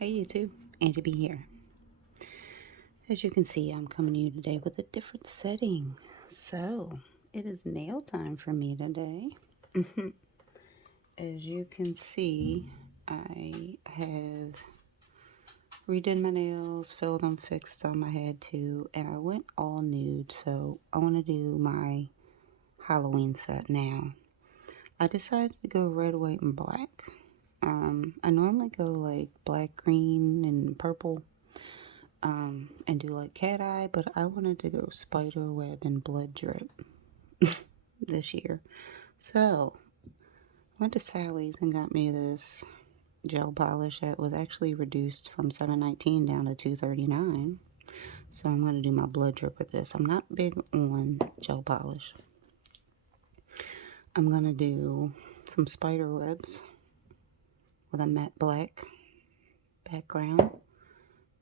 Hey YouTube, Angie B here. As you can see, I'm coming to you today with a different setting. So, it is nail time for me today. As you can see, I have redid my nails, filled them, fixed them, I had to, and I went all nude. So, I want to do my Halloween set now. I decided to go red, white, and black. I normally go like black, green, and purple. And do like cat eye, but I wanted to go spider web and blood drip this year. So, went to Sally's and got me this gel polish that was actually reduced from $7.19 down to $2.39. So I'm going to do my blood drip with this. I'm not big on gel polish. I'm going to do some spider webs with a matte black background.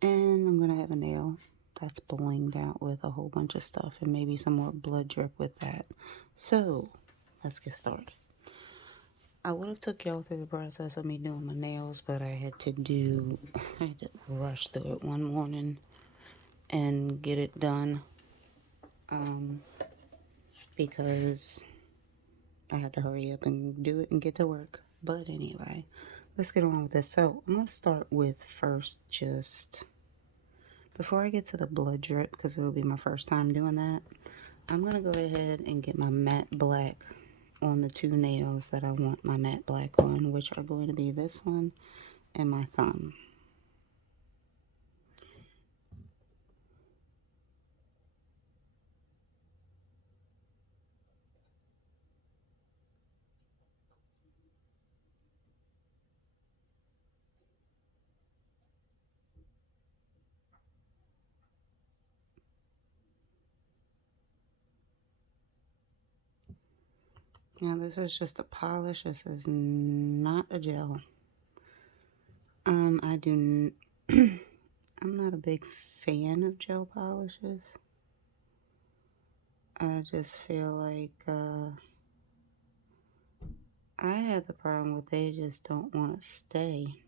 And I'm going to have a nail that's blinged out with a whole bunch of stuff and maybe some more blood drip with that. So, let's get started. I would have took y'all through the process of me doing my nails, but I had to rush through it one morning and get it done because I had to hurry up and do it and get to work. But anyway, let's get on with this. So, I'm going to start with first just... Before I get to the blood drip, because it'll be my first time doing that, I'm going to go ahead and get my matte black on the two nails that I want my matte black on, which are going to be this one and my thumb. Now this is just a polish. This is not a gel. I do. I'm not a big fan of gel polishes. I just feel like I had the problem with they just don't want to stay.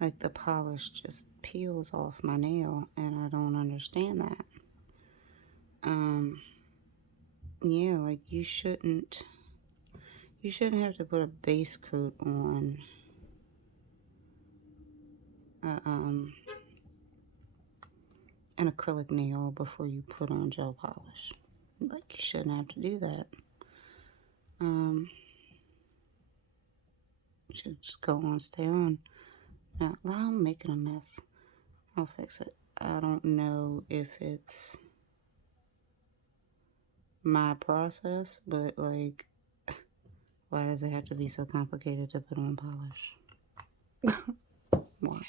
Like the polish just peels off my nail, and I don't understand that. Yeah, like you shouldn't have to put a base coat on an acrylic nail before you put on gel polish. Like you shouldn't have to do that. Should just go on, stay on. Now I'm making a mess. I'll fix it. I don't know if it's my process, but like, why does it have to be so complicated to put on polish? Why?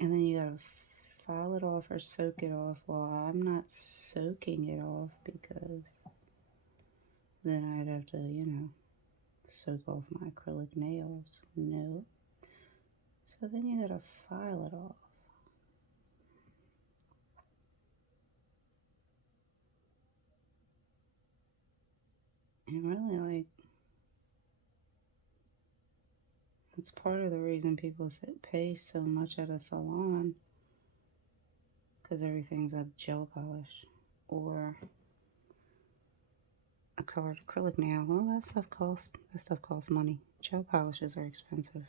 And then you gotta file it off or soak it off. Well, I'm not soaking it off because then I'd have to, soak off my acrylic nails. No. So then you gotta file it off. And really, like, that's part of the reason people pay so much at a salon, because everything's a gel polish or a colored acrylic nail. Well, that stuff costs money. Gel polishes are expensive.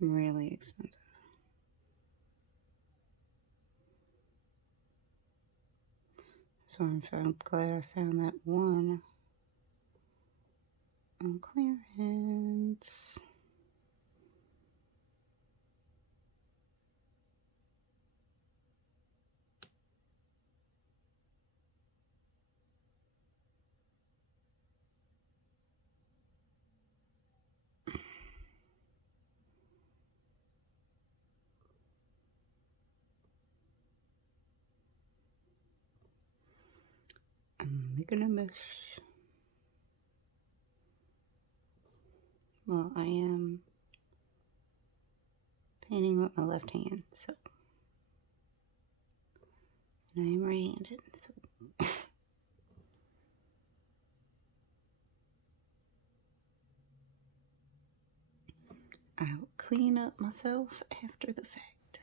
Really expensive. So I'm glad I found that one on clearance. I'm making a mess. Well, I am painting with my left hand, so. And I am right-handed, so. clean up myself after the fact.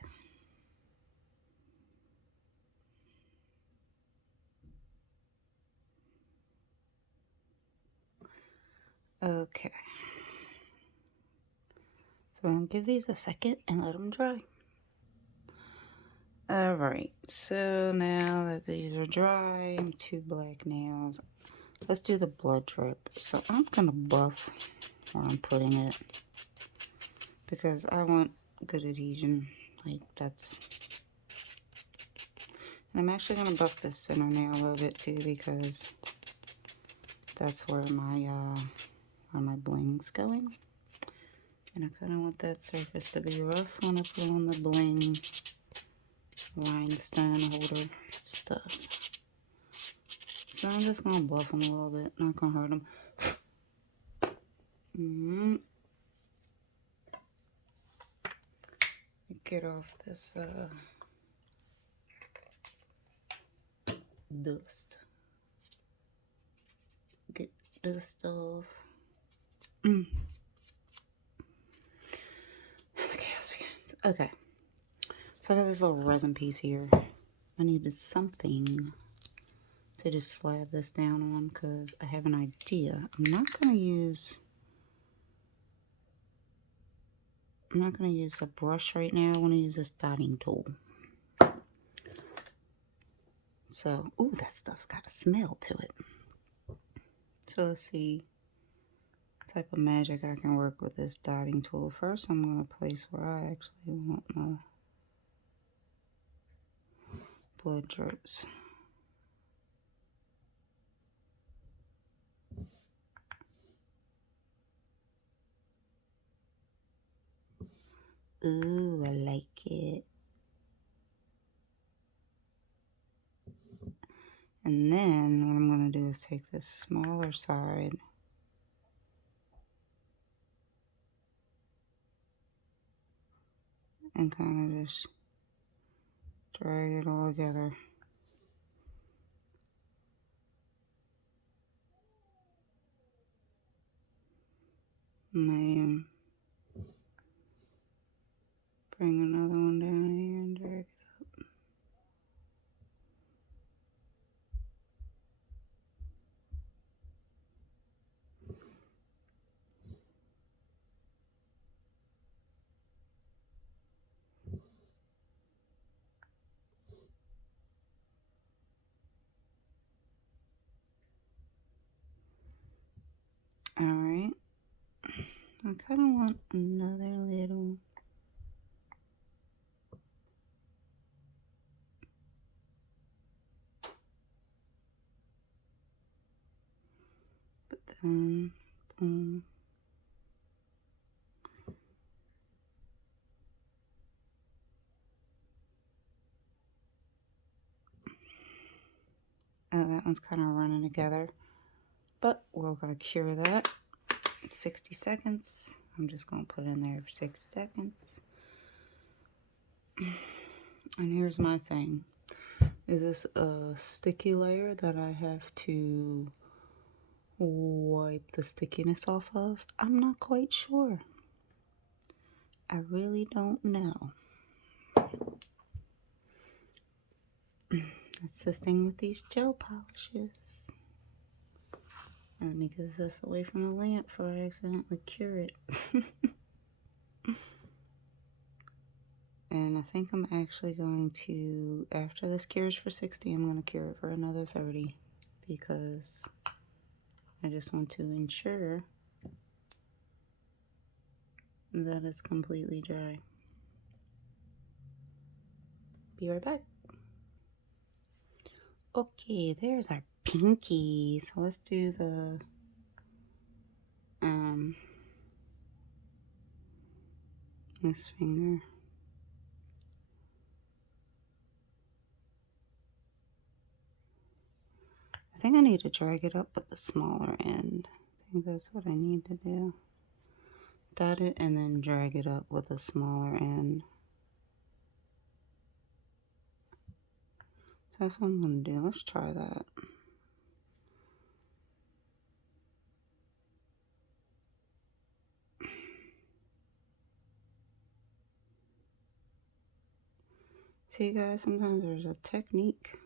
Okay. So I'm gonna give these a second and let them dry. Alright, so now that these are dry, 2 black nails. Let's do the blood drip. So I'm gonna buff where I'm putting it because I want good adhesion. Like that's. And I'm actually gonna buff this center nail a little bit too because that's where my bling's going. And I kind of want that surface to be rough when I put on the bling rhinestone holder stuff. So I'm just gonna buff them a little bit, not gonna hurt them. Get off this dust. Get dust off. The chaos begins. Okay. So I got this little resin piece here. I needed something to just slab this down on because I have an idea. I'm not gonna use a brush right now. I want to use this dotting tool. So, ooh, that stuff's got a smell to it. So let's see what type of magic I can work with this dotting tool. First, I'm going to place where I actually want my blood drips. Ooh, I like it. And then what I'm going to do is take this smaller side and kind of just drag it all together. Man. Bring another one down here and drag it up. Alright. I kind of want another little. But then, boom. Oh, that one's kind of running together. But we're going to cure that. 60 seconds. I'm just going to put it in there for 6 seconds. And here's my thing. Is this a sticky layer that I have to wipe the stickiness off of? I'm not quite sure. I really don't know. That's the thing with these gel polishes. Let me get this away from the lamp before I accidentally cure it. And I think I'm actually going to, after this cures for 60, I'm going to cure it for another 30 because I just want to ensure that it's completely dry. Be right back. Okay, there's our pinky. So let's do the this finger. I think I need to drag it up with the smaller end. I think that's what I need to do. Dot it and then drag it up with the smaller end. So that's what I'm going to do. Let's try that. See, guys, sometimes there's a technique.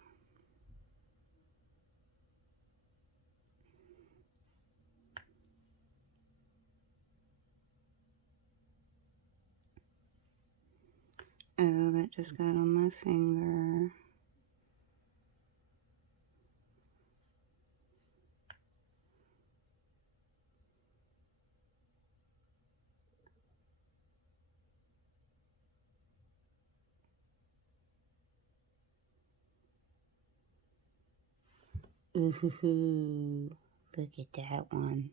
Oh, that just got on my finger. Ooh, look at that one.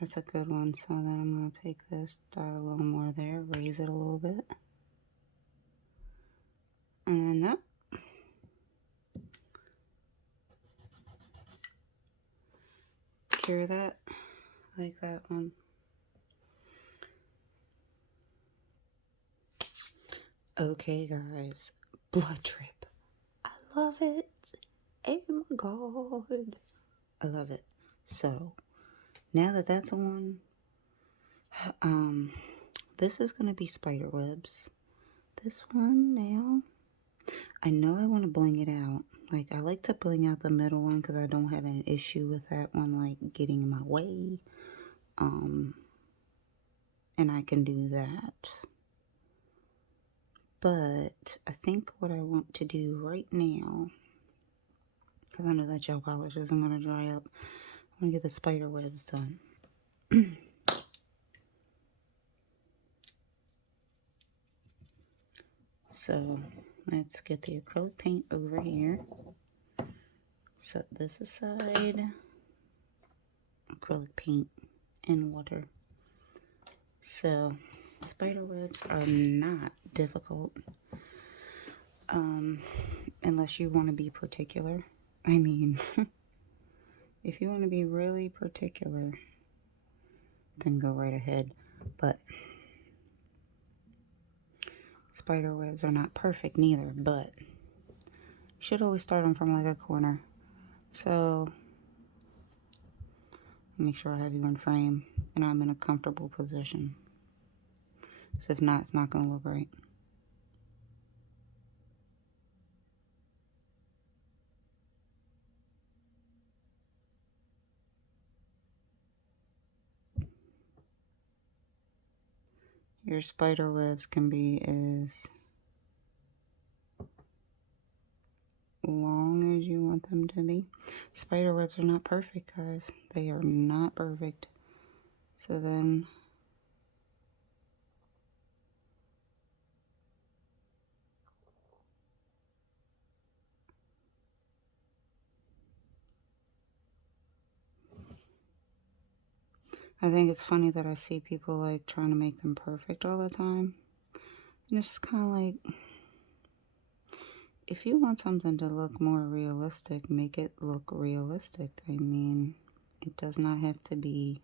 That's a good one. So then I'm going to take this, dot a little more there, raise it a little bit. And then that. Cure that, like that one. Okay, guys, blood drip. I love it. Oh my god, I love it. So now that that's on, this is gonna be spider webs. This one now, I know I want to bling it out. Like, I like to bling out the middle one because I don't have an issue with that one like getting in my way. And I can do that. But I think what I want to do right now, because I know that gel polish isn't going to dry up, I want to get the spider webs done. So let's get the acrylic paint over here. Set this aside. Acrylic paint and water. So spider webs are not difficult. Unless you want to be particular. I mean, if you want to be really particular, then go right ahead. But spider webs are not perfect neither, but you should always start them from like a corner. So make sure I have you in frame and I'm in a comfortable position. Because if not, it's not going to look right. Your spider webs can be as long as you want them to be. Spider webs are not perfect, guys. They are not perfect. So then I think it's funny that I see people like trying to make them perfect all the time. And it's kind of like, if you want something to look more realistic, make it look realistic. I mean, it does not have to be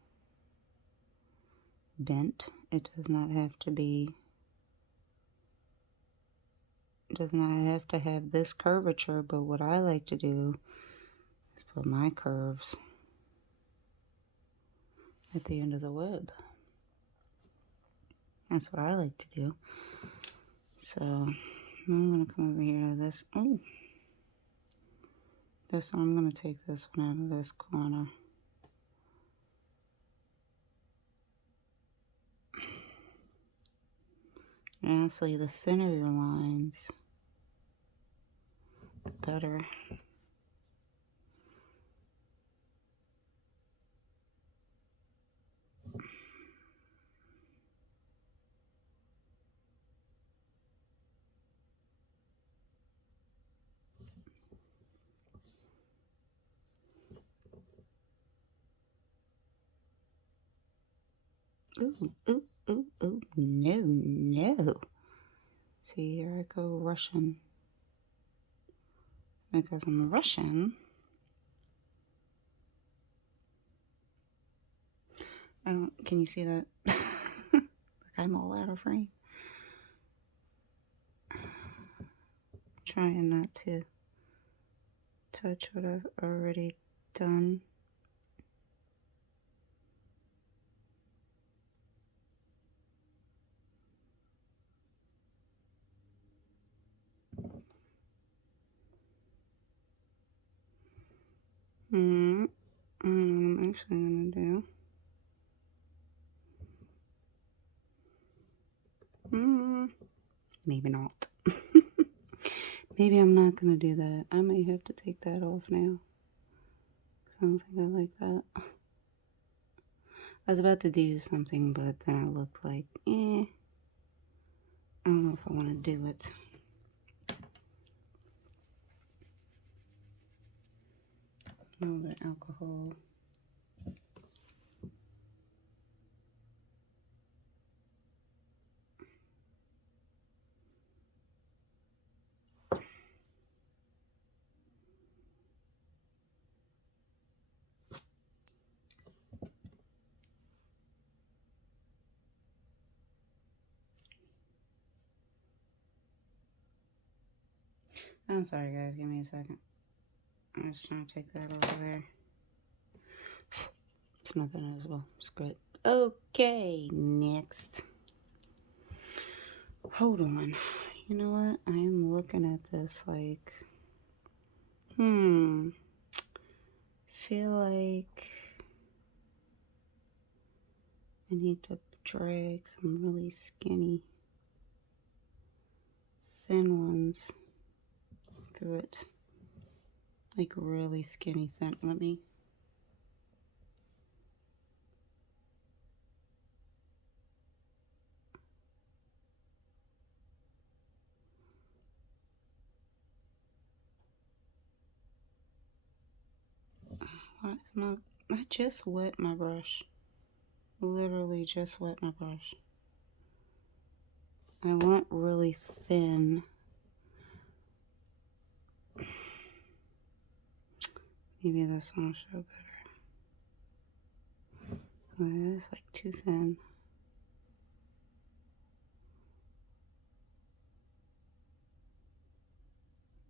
bent. It does not have to be, it does not have to have this curvature, but what I like to do is put my curves at the end of the web. That's what I like to do. So I'm going to come over here to this. Oh, this one, I'm going to take this one out of this corner. And honestly, the thinner your lines, the better. Ooh, ooh, ooh, ooh, no, no. See, here I go Russian. Because I'm Russian, I don't, can you see that? Like, I'm all out of frame. Trying not to touch what I've already done. Mm, I'm actually gonna do. Maybe not. Maybe I'm not gonna do that. I may have to take that off now. Cause I don't think I like that. I was about to do something, but then I looked like, I don't know if I want to do it. A little bit of alcohol. I'm sorry, guys. Give me a second. I'm just trying to take that over there. It's nothing as well. It's good. Okay, next. Hold on. You know what? I am looking at this like, feel like I need to drag some really skinny, thin ones through it. Like really skinny thin. Let me. Why is my. I just wet my brush. Literally just wet my brush. I went really thin. Maybe this one will show better. It's like too thin.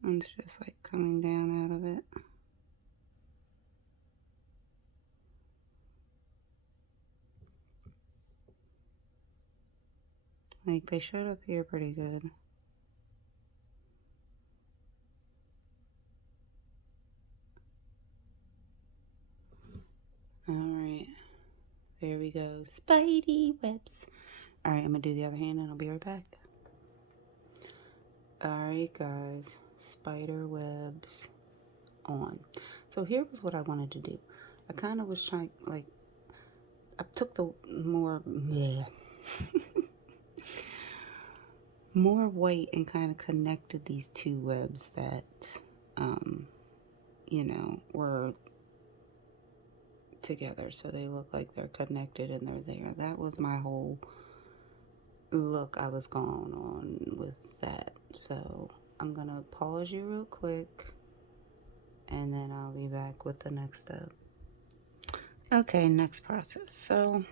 And it's just like coming down out of it. Like they showed up here pretty good. Alright. There we go. Spidey webs. Alright, I'm gonna do the other hand and I'll be right back. Alright guys. Spider webs on. So here was what I wanted to do. I kind of was trying, like, I took the more more white and kind of connected these two webs that you know, were together, so they look like they're connected and they're there. That was my whole look I was going on with that. So I'm gonna pause you real quick and then I'll be back with the next step. Okay, next process. So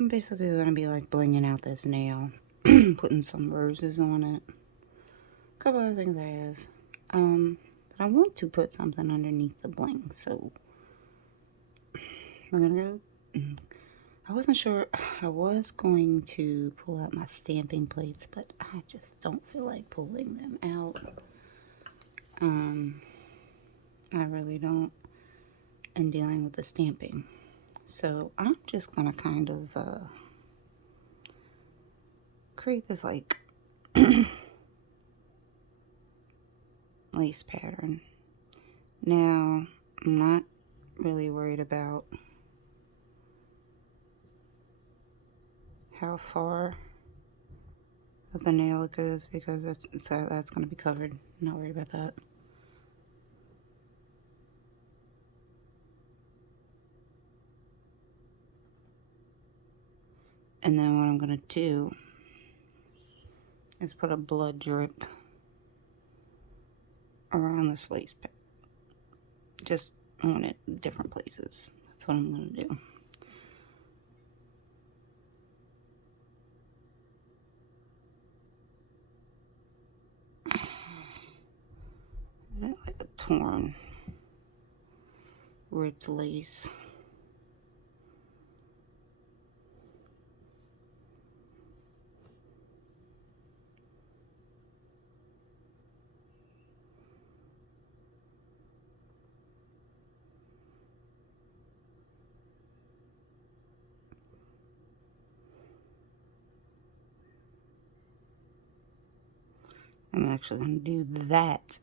I'm basically gonna be like blinging out this nail, putting some roses on it, a couple other things I have. But I want to put something underneath the bling, so we're gonna go. I wasn't sure. I was going to pull out my stamping plates, but I just don't feel like pulling them out. I really don't in dealing with the stamping. So I'm just gonna kind of create this like lace pattern. Now, I'm not really worried about how far of the nail it goes because that's going to be covered. I'm not worried about that. And then what I'm going to do is put a blood drip around this lace pattern. Just on it, different places. That's what I'm going to do. Like a torn, ripped lace. I'm actually going to do that.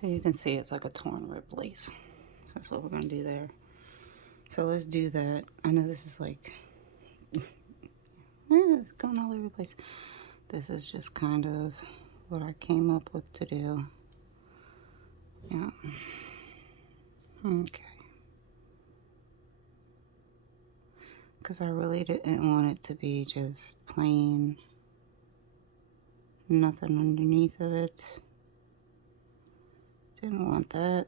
So you can see it's like a torn rib lace. So that's what we're going to do there. So let's do that. I know this is like, it's going all over the place. This is just kind of what I came up with to do. Yeah. Okay. Because I really didn't want it to be just plain, nothing underneath of it. Didn't want that.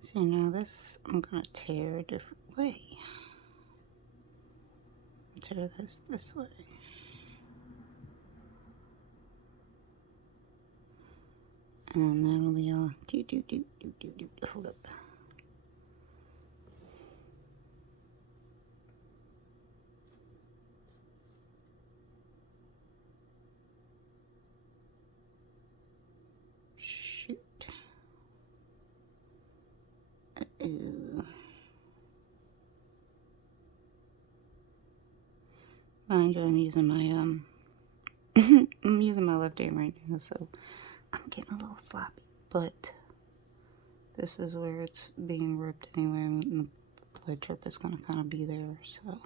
See, now this, I'm going to tear a different way. Tear this way. And that'll be all. Hold up. Shoot. Uh-oh. Mind you, I'm using my I'm using my left hand right now, so I'm getting a little sloppy. But this is where it's being ripped anyway, and the blood drip is gonna kind of be there, so.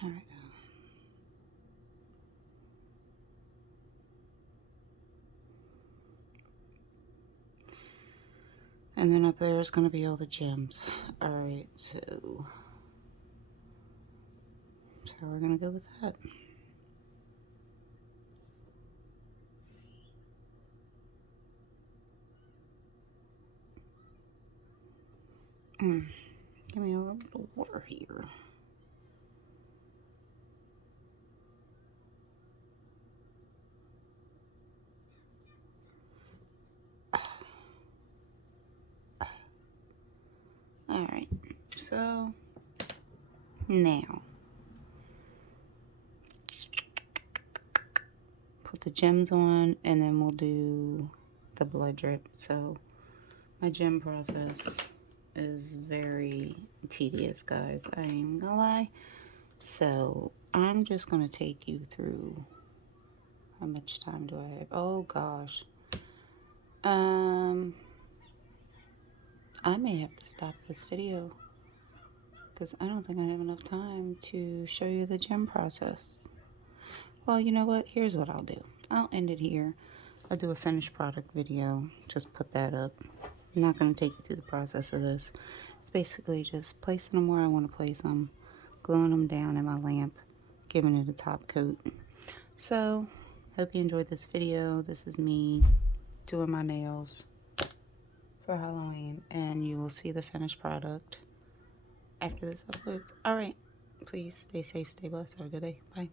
Here we go. And then up there is going to be all the gems. Alright, so we're going to go with that. Give me a little bit of water here. Alright, so now put the gems on and then we'll do the blood drip. So my gem process is very tedious, guys. I ain't gonna lie. So I'm just gonna take you through. How much time do I have? Oh gosh. I may have to stop this video because I don't think I have enough time to show you the gem process. Well, you know what? Here's what I'll do. I'll end it here. I'll do a finished product video. Just put that up. I'm not going to take you through the process of this. It's basically just placing them where I want to place them, gluing them down in my lamp, giving it a top coat. So, hope you enjoyed this video. This is me doing my nails for Halloween, and you will see the finished product after this uploads. Alright, please stay safe, stay blessed, have a good day. Bye.